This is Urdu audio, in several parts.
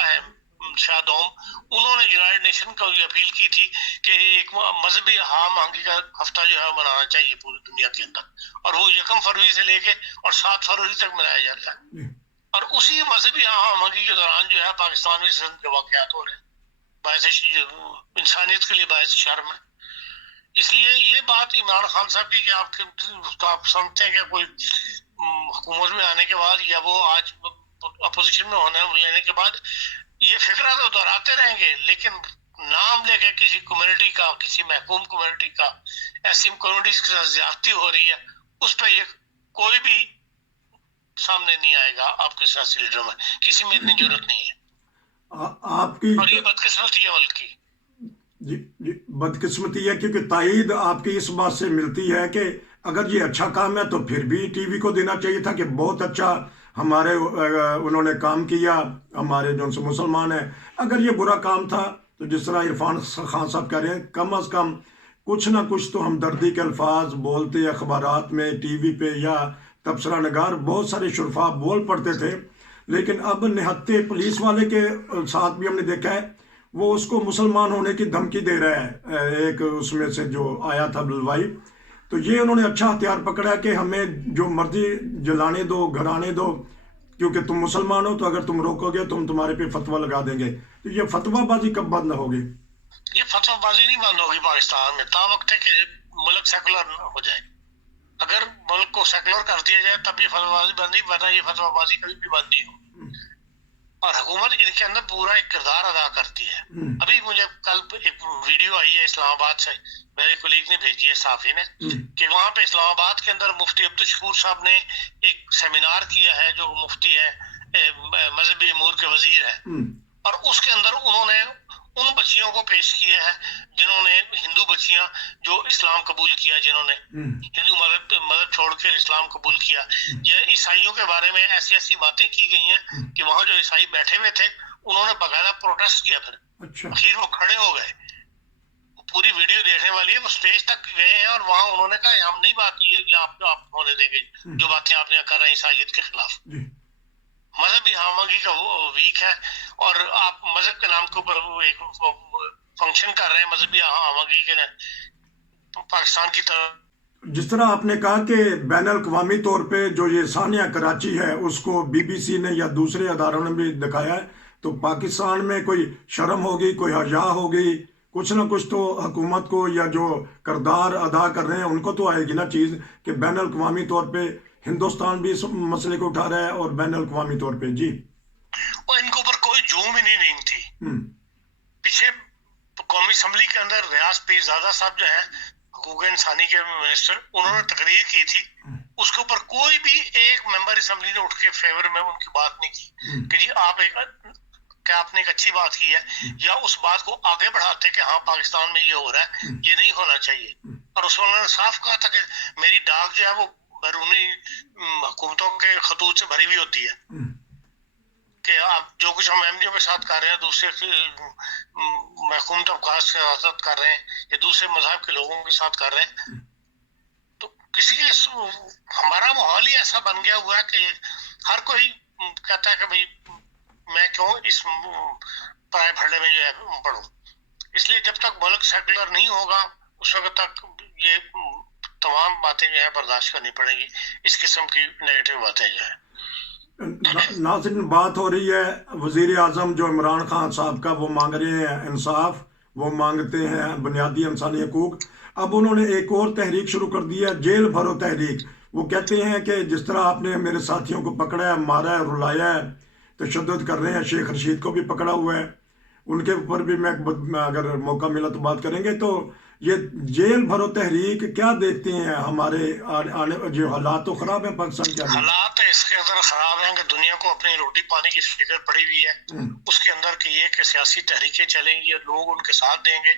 سربراہ ہے شاہ دوم، انہوں نے یونائٹڈ نیشن کو یہ اپیل کی تھی کہ ایک مذہبی ہم آہنگی کا ہفتہ جو ہے منانا چاہیے پوری دنیا کے اندر، اور وہ 1 فروری سے لے کے اور 7 فروری تک منایا جاتا ہے. اور اسی مذہبی ہم آہنگی کے دوران جو ہے پاکستان میں اس قسم کے واقعات ہو رہے ہیں، باعث انسانیت کے لیے باعث شرم ہے. اس لیے یہ بات عمران خان صاحب کی کہ آپ سمجھتے ہیں کہ کوئی حکومت میں آنے کے بعد یا وہ آج اپوزیشن میں ہونے لینے کے بعد یہ فکرہ تو دہراتے رہیں گے، لیکن نام لے کے کسی کمیونٹی کا، کسی محکوم کمیونٹی کا، ایسی کمیونٹیز کے ساتھ زیادتی ہو رہی ہے، اس پہ یہ کوئی بھی سامنے نہیں آئے گا. آپ کے سیاسی لیڈر میں کسی میں اتنی ضرورت نہیں ہے. آپ کی، اور یہ بدقسمتی ہے ملک کی. جی بدقسمتی ہے، کیونکہ تائید آپ کی اس بات سے ملتی ہے کہ اگر یہ اچھا کام ہے تو پھر بھی ٹی وی کو دینا چاہیے تھا کہ بہت اچھا ہمارے انہوں نے کام کیا، ہمارے جو سے مسلمان ہیں. اگر یہ برا کام تھا تو جس طرح عرفان خان صاحب کہہ رہے ہیں، کم از کم کچھ نہ کچھ تو ہمدردی کے الفاظ بولتے اخبارات میں، ٹی وی پہ، یا تبصرہ نگار بہت سارے شرفا بول پڑتے تھے. لیکن اب نہتے پولیس والے کے ساتھ بھی ہم نے دیکھا ہے، وہ اس کو مسلمان ہونے کی دھمکی دے رہا ہے. ایک اس میں سے جو آیا تھا بلوائی، تو یہ انہوں نے اچھا ہتھیار پکڑا کہ ہمیں جو مرضی جلانے دو، گھرانے دو، کیونکہ تم مسلمان ہو، تو اگر تم روکو گے تو ہم تمہارے پہ فتویٰ لگا دیں گے. تو یہ فتویٰ بازی کب بند ہوگی؟ یہ فتویٰ بازی نہیں بند ہوگی پاکستان میں تا وقت ہے کہ ملک سیکولر ہو جائے. اگر ملک کو سیکولر کر دیا جائے تب یہ فتویٰ بازی بند نہیں، ورنہ یہ فتویٰ بازی کبھی بھی بند نہیں ہوگی. اور حکومت ان کے اندر پورا ایک کردار ادا کرتی ہے. ابھی مجھے کل ایک ویڈیو آئی ہے اسلام آباد سے، میرے کولیگ نے بھیجی ہے، صحافی نے، کہ وہاں پہ اسلام آباد کے اندر مفتی عبدالشکور صاحب نے ایک سیمینار کیا ہے، جو مفتی ہے مذہبی امور کے وزیر ہیں، اور اس کے اندر انہوں نے ان بچیوں کو پیش کیا ہے جنہوں نے، ہندو بچیاں جو اسلام قبول کیا، جنہوں نے ہندو مذہب چھوڑ کے اسلام قبول کیا. یہ عیسائیوں کے بارے میں ایسی ایسی باتیں کی گئی ہیں کہ وہاں جو عیسائی بیٹھے ہوئے تھے انہوں نے باقاعدہ پروٹیسٹ کیا. پھر اخیر وہ کھڑے ہو گئے. پوری ویڈیو دیکھنے والی ہے، وہ سٹیج تک گئے ہیں اور وہاں انہوں نے کہا ہم نہیں بات کی آپ ہونے دیں گے جو باتیں آپ نے کر رہے ہیں عیسائیت کے خلاف. مذہبی ہماہنگی کا وہ ویک ہے، اور آپ مذہب کے نام کے اوپر ایک فنکشن کر رہے ہیں مذہبی ہماہنگی کے پاکستان کی طرف. جس طرح آپ نے کہا کہ بین الاقوامی طور پہ جو یہ سانحہ کراچی ہے اس کو بی بی سی نے یا دوسرے اداروں نے بھی دکھایا ہے، تو پاکستان میں کوئی شرم ہوگی، کوئی حیا ہوگی، کچھ نہ کچھ تو حکومت کو یا جو کردار ادا کر رہے ہیں ان کو تو آئے گی نا چیز کہ بین الاقوامی طور پہ ہندوستان بھی اس مسئلے کو اٹھا رہا ہے اور بین الاقوامی طور پہ. جی وہ ان کے اوپر کوئی جوم ہی نہیں تھی. پیچھے قومی اسمبلی کے اندر ریاض پیرزادہ صاحب جو ہیں حقوق انسانی کے منسٹر، انہوں نے تقریر کی تھی، اس کے اوپر کوئی بھی ایک ممبر اسمبلی نے اٹھ کے فیور میں ان کی بات نہیں کی کہ جی آپ نے ایک اچھی بات کی ہے، یا اس بات کو آگے بڑھاتے کہ ہاں پاکستان میں یہ ہو رہا ہے، یہ نہیں ہونا چاہیے. اور اس میں انہوں نے صاف کہا تھا کہ میری ڈاک جو ہے وہ بیرونی حکومتوں کے خطوط سے بھری ہوئی ہوتی ہے، کہ آپ جو کچھ ہم ایم ڈی او کے ساتھ کر رہے ہیں، دوسرے محکوم طبقات کے ساتھ کر رہے ہیں، یا دوسرے مذہب کے لوگوں کے ساتھ کر رہے ہیں، تو کسی کے ہمارا ماحول ہی ایسا بن گیا ہوا ہے کہ ہر کوئی کہتا ہے کہ بھائی میں کیوں اس پرائے بھرنے میں جو ہے پڑھوں. اس لیے جب تک ملک سیکولر نہیں ہوگا اس وقت تک یہ تمام باتیں جو ہے برداشت کرنی پڑیں گی، اس قسم کی نیگیٹو باتیں جو ہے. ناظرین، بات ہو رہی ہے وزیر اعظم جو عمران خان صاحب کا، وہ مانگ رہے ہیں انصاف، وہ مانگتے ہیں بنیادی انسانی حقوق. اب انہوں نے ایک اور تحریک شروع کر دی ہے، جیل بھرو تحریک. وہ کہتے ہیں کہ جس طرح آپ نے میرے ساتھیوں کو پکڑا ہے، مارا ہے، رلایا ہے، تشدد کر رہے ہیں، شیخ رشید کو بھی پکڑا ہوا ہے، ان کے اوپر بھی میں اگر موقع ملا تو بات کریں گے. تو یہ جیل بھرو تحریک کیا دیکھتے ہیں؟ ہمارے جو حالات تو خراب ہیں پاکستان کے، حالات اس کے اندر خراب ہیں کہ دنیا کو اپنی روٹی پانی کی فکر پڑی ہوئی ہے. اس کے اندر کہ یہ کہ سیاسی تحریکیں چلیں گی اور لوگ ان کے ساتھ دیں گے.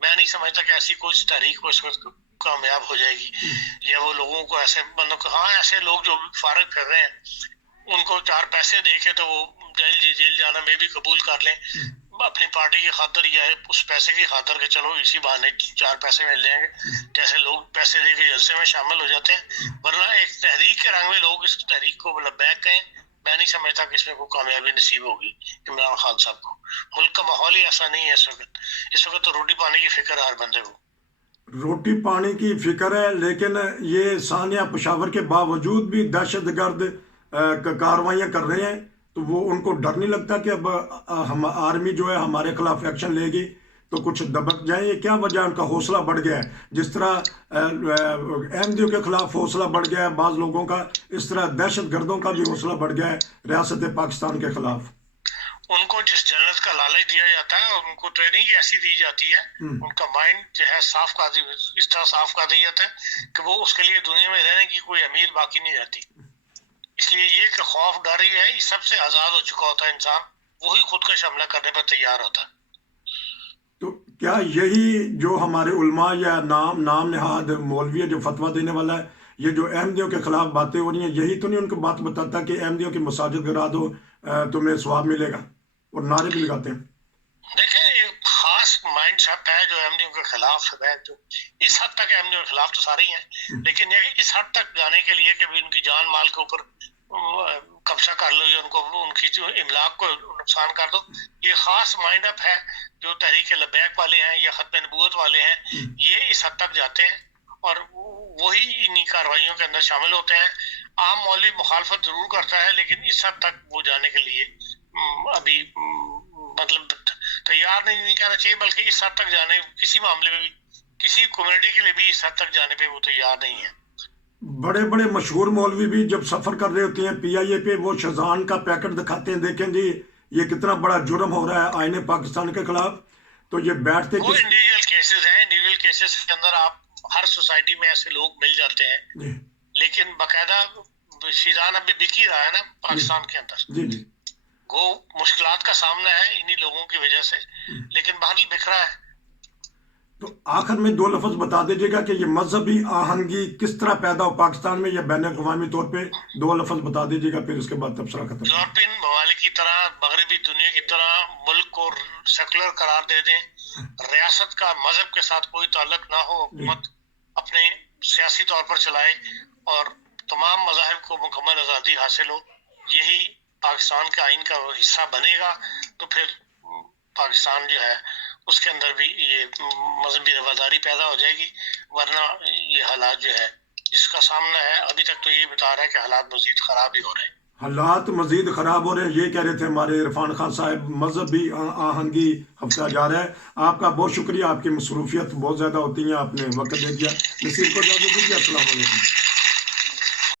میں نہیں سمجھتا کہ ایسی کوئی تحریک کو اس وقت کامیاب ہو جائے گی، یا وہ لوگوں کو ایسے ہاں ایسے لوگ جو فارغ کر رہے ہیں ان کو 4 پیسے دے کے تو وہ جیل جانا میں بھی قبول کر لیں اپنی پارٹی کی خاطر، یا اس پیسے کی خاطر کہ چلو اسی بہانے 4 پیسے مل جائیں گے، جیسے لوگ پیسے دے کے جلسے میں شامل ہو جاتے ہیں. ورنہ ایک تحریک کے رنگ میں لوگ اس تحریک کو بیک کہیں میں نہیں سمجھتا کہ اس میں کوئی کامیابی نصیب ہوگی عمران خان صاحب کو. ملک کا ماحول ہی ایسا نہیں ہے اس وقت تو روٹی پانی کی فکر ہے ہر بندے کو. روٹی پانی کی فکر ہے، لیکن یہ ثانیہ پشاور کے باوجود بھی دہشت گرد کارروائیاں کر رہے ہیں، تو وہ ان کو ڈر نہیں لگتا کہ اب ہم آرمی جو ہے ہمارے خلاف ایکشن لے گی تو کچھ دبک جائیں؟ یہ کیا وجہ ان کا حوصلہ بڑھ گیا ہے؟ جس طرح احمدیوں کے خلاف حوصلہ بڑھ گیا ہے بعض لوگوں کا، اس طرح دہشت گردوں کا بھی حوصلہ بڑھ گیا ہے ریاست پاکستان کے خلاف. ان کو جس جنت کا لالچ دیا جاتا ہے، ان کو ٹریننگ ایسی دی جاتی ہے، ان کا مائنڈ جو ہے صاف کر اس طرح صاف کر دیا جاتا ہے کہ وہ اس کے لیے دنیا میں رہنے کی کوئی امید باقی نہیں رہتی. اس لیے یہ کہ خوف ڈر ہی ہے، اس سب سے آزاد ہو چکا ہوتا ہے انسان، وہی خود کا حملہ کرنے پر تیار ہوتا ہے. تو کیا یہی جو ہمارے علماء یا نام نہاد مولوی ہے جو فتویٰ دینے والا ہے، یہ جو احمدیوں کے خلاف باتیں ہو رہی ہیں، یہی تو نہیں ان کو بات بتاتا کہ احمدیوں کی مساجد گرا دو تمہیں ثواب ملے گا، اور نعرے بھی لگاتے ہیں؟ دیکھیں ایک خاص مائنڈ سیٹ ہے جو احمدیوں کے خلاف ہے، جو اس حد تک احمدیوں کے خلاف تو سارے ہی ہیں، لیکن یہ اس حد تک جانے کے لیے کہ ان کی جان مال کے اوپر قبضہ کر لو یا ان کی جو املاک کو نقصان کر دو، یہ خاص مائنڈ اپ ہے جو تحریک لبیک والے ہیں یا ختم نبوت والے ہیں، یہ اس حد تک جاتے ہیں اور وہی انہی کارروائیوں کے اندر شامل ہوتے ہیں. عام مولوی مخالفت ضرور کرتا ہے، لیکن اس حد تک وہ جانے کے لیے ابھی مطلب تیار نہیں کہنا چاہیے، بلکہ اس حد تک جانے کسی معاملے میں بھی کسی کمیونٹی کے لیے بھی اس حد تک جانے پہ وہ تیار نہیں ہے. بڑے بڑے مشہور مولوی بھی جب سفر کر رہے ہوتے ہیں پی آئی اے پہ، وہ شزان کا پیکٹ دکھاتے ہیں، دیکھیں جی یہ کتنا بڑا جرم ہو رہا ہے آئین پاکستان کے خلاف، تو یہ بیٹھتے وہ انڈیویجول کیسز ہیں، انڈیویجول کیسز کے اندر آپ ہر سوسائٹی میں ایسے لوگ مل جاتے ہیں، لیکن باقاعدہ شیزان ابھی بک ہی رہا ہے نا پاکستان کے اندر. جی جی وہ مشکلات کا سامنا ہے انہی لوگوں کی وجہ سے، لیکن بہرحال بکھ رہا ہے. تو آخر میں دو لفظ بتا دیجیے گا کہ یہ مذہبی آہنگی کس طرح پیدا ہو پاکستان میں یا بین الاقوامی طور پہ، دو لفظ بتا دیجیے گا، پھر اس کے بعد تبصرہ ختم. یورپین ممالک کی طرح، مغربی دنیا کی طرح ملک کو سیکولر قرار دے دیں، ریاست کا مذہب کے ساتھ کوئی تعلق نہ ہو، حکومت اپنے سیاسی طور پر چلائے اور تمام مذاہب کو مکمل آزادی حاصل ہو، یہی پاکستان کے آئین کا حصہ بنے گا، تو پھر پاکستان جو ہے اس کے اندر بھی یہ مذہبی رواداری پیدا ہو جائے گی. ورنہ یہ حالات جو ہے جس کا سامنا ہے ابھی تک تو یہ بتا رہا ہے کہ حالات مزید خراب ہی ہو رہے ہیں. حالات مزید خراب ہو رہے ہیں، یہ کہہ رہے تھے ہمارے عرفان خان صاحب، مذہبی آہنگی ہفتہ جا رہا ہے. آپ کا بہت شکریہ، آپ کی مصروفیت بہت زیادہ ہوتی ہیں، آپ نے وقت دے دیا. نصیر کو اجازت دیجیے، السلام علیکم.